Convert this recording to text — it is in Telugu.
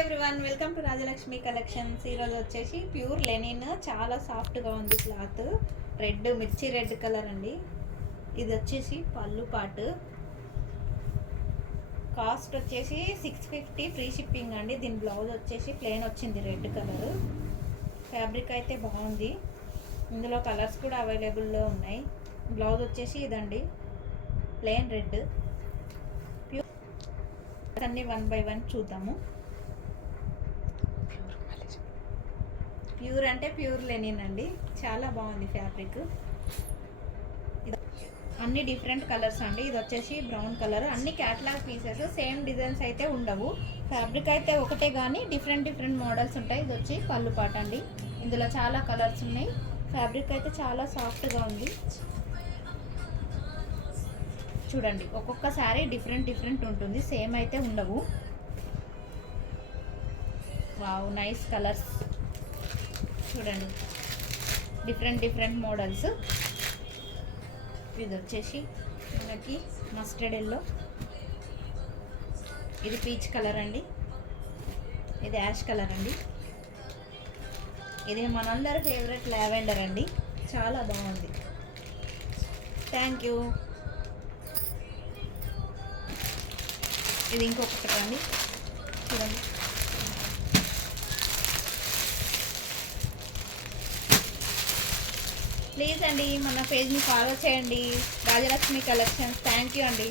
Everyone, welcome to Rajalakshmi collections. ఈరోజు వచ్చేసి ప్యూర్ లెనిన్, చాలా సాఫ్ట్గా ఉంది క్లాత్. రెడ్, మిర్చి రెడ్ కలర్ అండి. ఇది వచ్చేసి పళ్ళు పాటు. కాస్ట్ వచ్చేసి 650 ఫ్రీ షిప్పింగ్ అండి. దీని బ్లౌజ్ వచ్చేసి ప్లెయిన్ వచ్చింది, రెడ్ కలర్. ఫ్యాబ్రిక్ అయితే బాగుంది. ఇందులో కలర్స్ కూడా అవైలబుల్లో ఉన్నాయి. బ్లౌజ్ వచ్చేసి ఇదండి, ప్లెయిన్ రెడ్. ప్యూర్ అన్ని 1 by 1 చూద్దాము. ప్యూర్ అంటే ప్యూర్ లెనిన్ అండి, చాలా బాగుంది ఫ్యాబ్రిక్. అన్ని డిఫరెంట్ కలర్స్ అండి. ఇది వచ్చేసి బ్రౌన్ కలర్. అన్ని క్యాటలాగ్ పీసెస్, సేమ్ డిజైన్స్ అయితే ఉండవు. ఫ్యాబ్రిక్ అయితే ఒకటే కానీ డిఫరెంట్ మోడల్స్ ఉంటాయి. ఇది వచ్చి పళ్ళు పాట అండి. ఇందులో చాలా కలర్స్ ఉన్నాయి. ఫ్యాబ్రిక్ అయితే చాలా సాఫ్ట్గా ఉంది. చూడండి, ఒక్కొక్క శారీ డిఫరెంట్ ఉంటుంది, సేమ్ అయితే ఉండవు. Wow, nice colours. చూడండి, డిఫరెంట్ మోడల్స్. ఇది వచ్చేసి మనకి మస్టర్డ్ ఎల్లో, ఇది పీచ్ కలర్ అండి, ఇది యాష్ కలర్ అండి, ఇది మనందరి ఫేవరెట్ లావెండర్ అండి. చాలా బాగుంది. Thank you. ఇది ఇంకొకటి అండి, చూడండి. ప్లీజ్ అండి, మన పేజ్ని ఫాలో చేయండి, రాజలక్ష్మి కలెక్షన్స్. థ్యాంక్ యూ అండి.